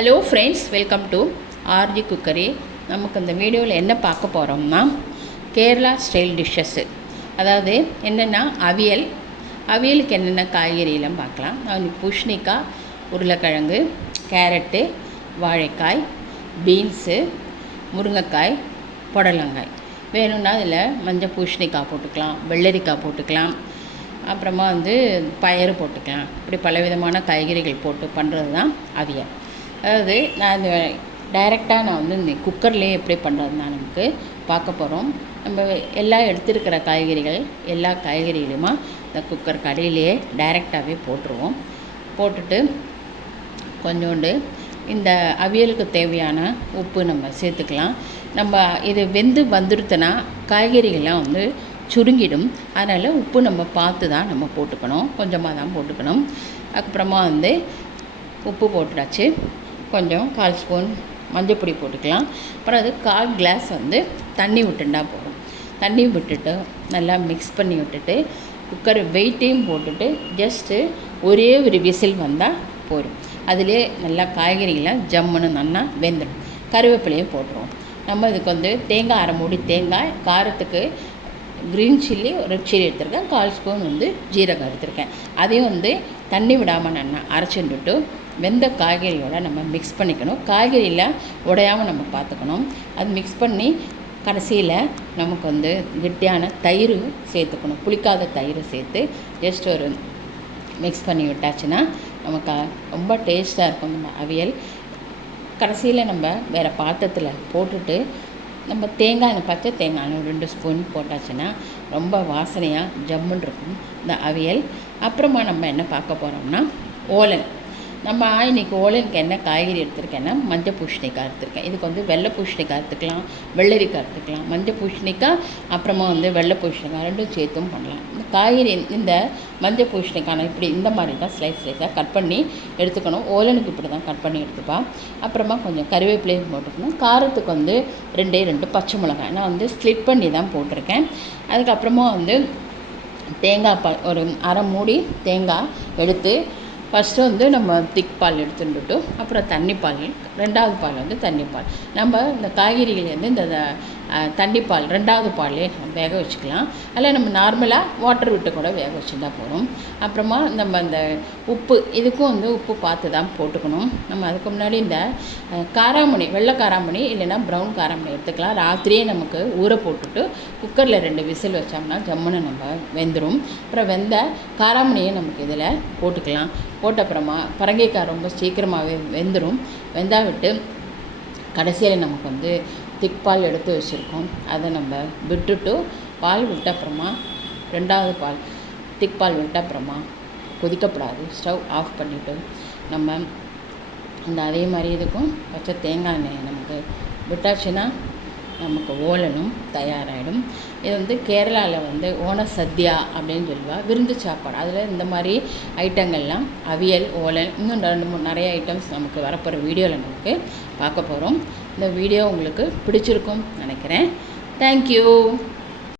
Hello friends, welcome to RG cookery. நமக்கு இந்த வீடியோவில் என்ன பார்க்க போகிறோம்னா கேரளா ஸ்டைல் டிஷ்ஷஸ்ஸு. அதாவது என்னென்னா அவியலுக்கு என்னென்ன காய்கறியெல்லாம் பார்க்கலாம். பூசணிக்காய், உருளைக்கிழங்கு, கேரட்டு, வாழைக்காய், பீன்ஸு, முருங்கைக்காய், புடலங்காய். வேணும்னா அதில் மஞ்சள் பூசணிக்காய் போட்டுக்கலாம், வெள்ளரிக்காய் போட்டுக்கலாம், அப்புறமா பயறு போட்டுக்கலாம். இப்படி பலவிதமான காய்கறிகள் போட்டு பண்ணுறது தான் அவியல். அதாவது நான் டைரெக்டாக இந்த குக்கர்லேயே எப்படி பண்ணுறதுனா நமக்கு பார்க்க போகிறோம். நம்ம எல்லாம் எடுத்துருக்கிற காய்கறிகள் எல்லா காய்கறிகளுமா இந்த குக்கர் கடையிலேயே டைரெக்டாகவே போட்டுருவோம். போட்டுட்டு கொஞ்சோண்டு இந்த அவியலுக்கு தேவையான உப்பு நம்ம சேர்த்துக்கலாம். நம்ம இது வெந்து வந்துடுத்துனா காய்கறிகள்லாம் சுருங்கிடும். அதனால் உப்பு நம்ம பார்த்து தான் நம்ம போட்டுக்கணும், கொஞ்சமாக தான் போட்டுக்கணும். அதுக்கப்புறமா உப்பு போட்டுடாச்சு. கொஞ்சம் 1/4 ஸ்பூன் மஞ்சள் போட்டுக்கலாம். அப்புறம் அது 1/4 கிளாஸ் தண்ணி விட்டுண்டா போதும். தண்ணி விட்டுட்டு நல்லா மிக்ஸ் பண்ணி விட்டுட்டு குக்கர் வெயிட்டையும் போட்டுட்டு ஜஸ்ட்டு ஒரே ஒரு விசில் வந்தால் போதும். அதிலே நல்லா காய்கறிகளாம் ஜம்முன்னு நல்லா வெந்துடும். கருவேப்பிலையும் போட்டுருவோம். நம்ம இதுக்கு தேங்காய், அரை மூடி தேங்காய், காரத்துக்கு க்ரீன் சில்லி, ரெட் சில்லி எடுத்துருக்கேன், 1/4 ஸ்பூன் ஜீரகம் எடுத்துருக்கேன். அதையும் தண்ணி விடாமல் நல்லா அரைச்சிட்டு வெந்த காய்கறியோடு நம்ம மிக்ஸ் பண்ணிக்கணும். காய்கறியில் உடையாமல் நம்ம பார்த்துக்கணும். அது மிக்ஸ் பண்ணி கடைசியில் நமக்கு கெட்டியான தயிர் சேர்த்துக்கணும். புளிக்காத தயிர் சேர்த்து ஜஸ்ட் ஒரு மிக்ஸ் பண்ணி விட்டாச்சுன்னா நமக்கு ரொம்ப டேஸ்ட்டாக இருக்கும் நம்ம அவியல். கடைசியில் நம்ம வேறு பாத்திரத்தில் போட்டுட்டு நம்ம தேங்காய், பச்சை தேங்காய் 2 ஸ்பூன் போட்டாச்சுன்னா ரொம்ப வாசனையாக ஜம்முன்னு இருக்கும் இந்த அவியல். அப்புறமா நம்ம என்ன பார்க்க போகிறோம்னா ஓலன். நம்ம இன்றைக்கி ஓலனுக்கு என்ன காய்கறி எடுத்துருக்கேன்னா மஞ்சள் பூசணிக்காய் எடுத்துருக்கேன். இதுக்கு வெள்ளை பூசணிக்காய் எடுத்துக்கலாம், வெள்ளரிக்காய் எடுத்துக்கலாம். மஞ்சள் பூசணிக்காய் அப்புறமா வெள்ளை பூசணிக்காய் ரெண்டும் சேர்த்தும் பண்ணலாம். இந்த காய்கறி இந்த மஞ்சள் பூசணிக்காய் இப்படி இந்த மாதிரி தான் ஸ்லைஸாக கட் பண்ணி எடுத்துக்கணும். ஓலனுக்கு இப்படி தான் கட் பண்ணி எடுத்துப்பா. அப்புறமா கொஞ்சம் கருவேப்பிலையும் போட்டுக்கணும். காரத்துக்கு 2 பச்சை மிளகாய் நான் ஸ்ப்ளிட் பண்ணி தான் போட்டிருக்கேன். அதுக்கப்புறமா தேங்காய் பால் ஒரு அரை மூடி தேங்காய் எடுத்து ஃபஸ்ட்டு நம்ம திக் பால் எடுத்துட்டு அப்புறம் தண்ணிப்பால், 2வது பால் தண்ணிப்பால். நம்ம இந்த காய்கறிகள் இந்த தண்ணிப்பால் 2வது பாலே வேக வச்சுக்கலாம். அதில் நம்ம நார்மலாக வாட்டர் விட்டு கூட வேக வச்சுருந்தா போதும். அப்புறமா நம்ம இந்த உப்பு, இதுக்கும் உப்பு பார்த்து தான் போட்டுக்கணும். நம்ம அதுக்கு முன்னாடி இந்த காராமணி, வெள்ளை காராமணி இல்லைன்னா ப்ரௌன் காராமணி எடுத்துக்கலாம். ராத்திரியே நமக்கு ஊற போட்டுட்டு குக்கரில் 2 விசில் வச்சோம்னா ஜம்முன்னு நம்ம வெந்துடும். அப்புறம் வெந்த காராமணியை நமக்கு இதில் போட்டுக்கலாம். போட்ட அப்புறமா பரங்கைக்காய் ரொம்ப சீக்கிரமாகவே வெந்துடும். வெந்தா விட்டு கடைசியில் நமக்கு திக் பால் எடுத்து வச்சுருக்கோம். அதை நம்ம விட்டுட்டு பால் விட்ட அப்புறமா 2வது பால் திக் பால் விட்ட அப்புறமா கொதிக்கப்படாது. ஸ்டவ் ஆஃப் பண்ணிவிட்டு நம்ம அதே மாதிரி இதுக்கும் பச்சை தேங்காய் எண்ணெய் நமக்கு விட்டாச்சுன்னா நமக்கு ஓலனும் தயாராகிடும். இது கேரளாவில் ஓண சத்யா அப்படின்னு சொல்லுவாள், விருந்து சாப்பாடு. அதில் இந்த மாதிரி ஐட்டங்கள்லாம் அவியல், ஓலன், இன்னும் 2-3 நிறைய ஐட்டம்ஸ் நமக்கு வரப்போகிற வீடியோவில் நமக்கு பார்க்க போகிறோம். இந்த வீடியோ உங்களுக்கு பிடிச்சிருக்கும் நினைக்கிறேன். தேங்க்யூ.